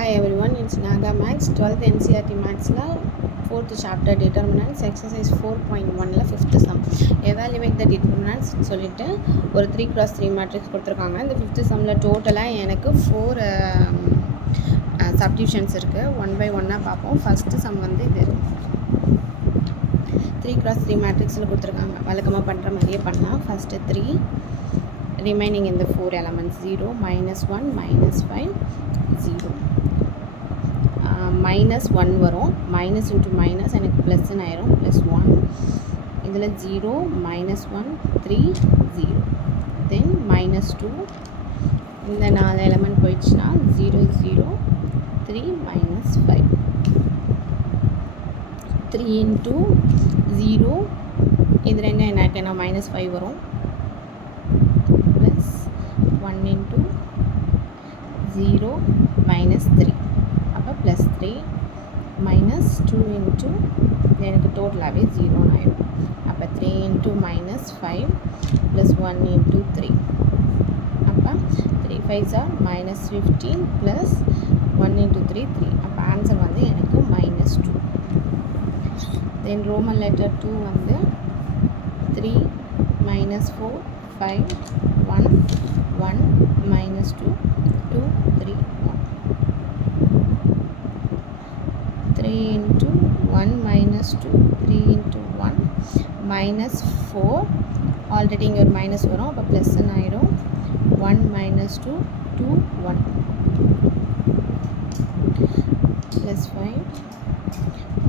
Hi everyone, it's Naga Max 12th NCERT Mathsல 4th chapter determinants exercise 4.1ல 5th sum evaluate the determinants சொல்லிட்டு ஒரு 3x3 matrix கொடுத்துருக்காங்க. இந்த 5th sumல டோட்டலாக எனக்கு 4 substitutions இருக்குது. 1 by 1 பார்ப்போம். ஃபஸ்ட்டு sum வந்து இது 3x3 மேட்ரிக்ஸில் கொடுத்துருக்காங்க. வழக்கமாக பண்ணுற மாதிரியே பண்ணலாம். First 3 remaining in the 4 elements 0 minus 1 minus 5 0 minus 1 வரும். minus into minus எனக்கு ப்ளஸ் ஆயிரும். ப்ளஸ் 1 இதில் 0 minus 1 3 0 then minus 2 இந்த 4 element போயிடுச்சுன்னா 0 0 3 minus 5 3 into 0 இது ரெண்டு என்ன minus 5 வரும். plus 1 into 0 minus 3 அப்போ plus 3 minus 2 into எனக்கு டோட்டலாகவே 0 ஆயிடும். அப்போ 3 into minus 5 plus 1 into 3 அப்போ 3 5s are minus 15 plus 1 into 3 3 அப்போ ஆன்சர் வந்து எனக்கு minus 2. தென் ரோமன் லெட்டர் 2 வந்து 3 minus 4 5 1 1 minus 2 2 3 1 3 into 1 minus 2 3 into 1 minus 4 already இங்கே ஒரு மைனஸ் வரும். அப்போ ப்ளஸ் ஆயிடும். 1 minus 2 2 1 plus 5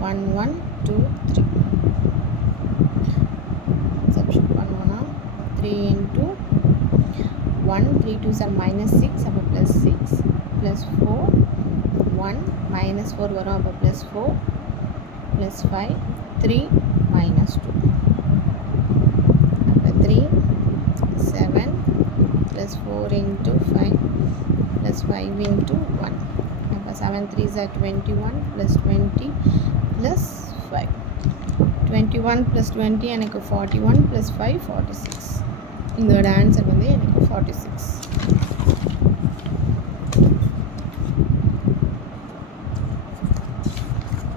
1 1 2 3 substitute பண்ணுவோம்னா 3 into 1 3 2s are minus 6 அப்போ plus 6 plus 4 1 minus 4 வரும். அப்போ plus 4 plus 5 3 minus 2 அப்போ 3 7 plus 4 into 5 plus 5 into 1 அப்போ 7 3s are 21 plus 20 plus 5 21 plus 20 எனக்கு 41 plus 5 46 இதோட ஆன்சர் வந்து எனக்கு 46.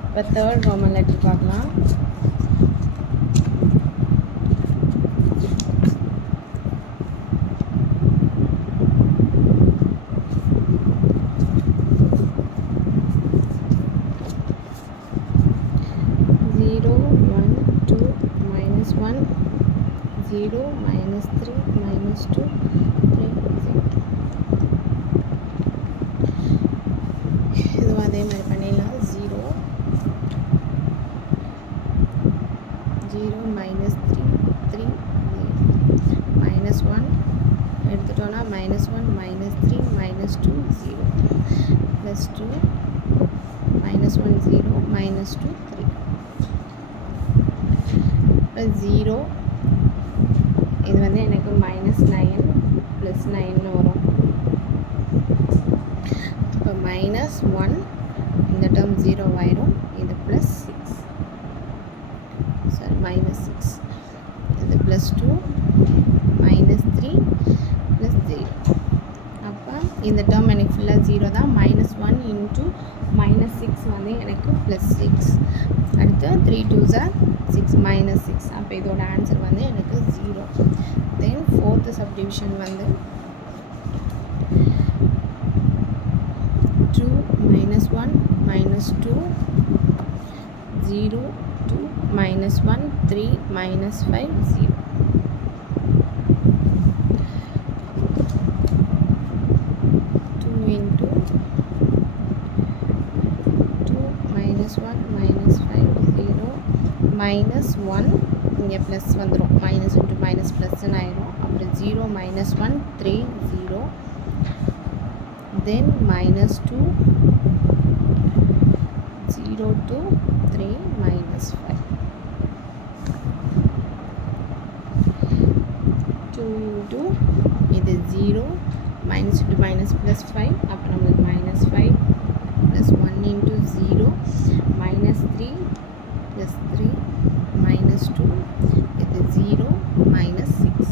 இப்போ தேர்ட் ரோமன் லெட்டர் பார்க்கலாம். Zero 1 2 minus 1 0 minus 3 minus 2 3 0 இதுவும் அதே மாதிரி பண்ணிடலாம். 0 0 minus 3 3 0 minus 1 எடுத்துட்டோன்னா minus 1 minus 3 minus 2 0 plus 2 minus 1 0 minus 2 3 plus 0 இது வந்து எனக்கு minus 9 plus 9 வரும். இப்போ minus 1 இந்த term 0 ஆயிரும். இது plus 6 sorry minus 6 இது plus 2 minus 3 plus 0 அப்போ இந்த term எனக்கு ஃபுல்லாக 0 தான். minus 1 into minus 6 வந்து எனக்கு plus 6 அடுத்து 3 2s are 6 minus 6 அப்போ இதோட ஆன்சர் வந்து எனக்கு 0. தென் ஃபோர்த்து சப்டிவிஷன் வந்து 2 minus 1 minus 2 0 2 minus 1 3 minus 5 0 2 into 2 minus 1 minus 5 0 minus 1 இங்கே ப்ளஸ் வந்துடும். மைனஸ் இன்ட்டு மைனஸ் ப்ளஸ்ன்னு ஆயிரும். அப்புறம் 0 minus 1 3 0 then minus 2 0 2 3 minus 5 2 into இது 0 minus into minus plus 5 அப்புறம் நம்மளுக்கு minus 5 plus 1 into 0 minus 3 plus 3 minus 2 இது 0 minus 6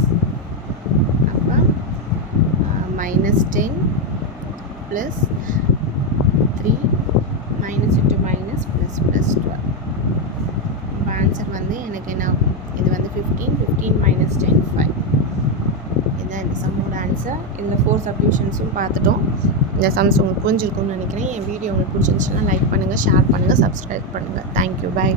அப்போ minus 10 plus 3 minus into minus plus plus 12. இப்போ ஆன்சர் வந்து எனக்கு என்ன ஆகும், இது வந்து 15 மைனஸ் 10 5. இதுதான் இந்த சம்மோட ஆன்சர். இதில் 4 சப்டிவிஷன்ஸும் பார்த்துட்டோம். இந்த சம்ஸ் உங்களுக்கு புரிஞ்சிருக்கும்னு நினைக்கிறேன். என் வீடியோ உங்களுக்கு பிடிச்சிருந்துச்சுன்னா லைக் பண்ணுங்கள், ஷேர் பண்ணுங்கள், சப்ஸ்கிரைப் பண்ணுங்கள். Thank you, by.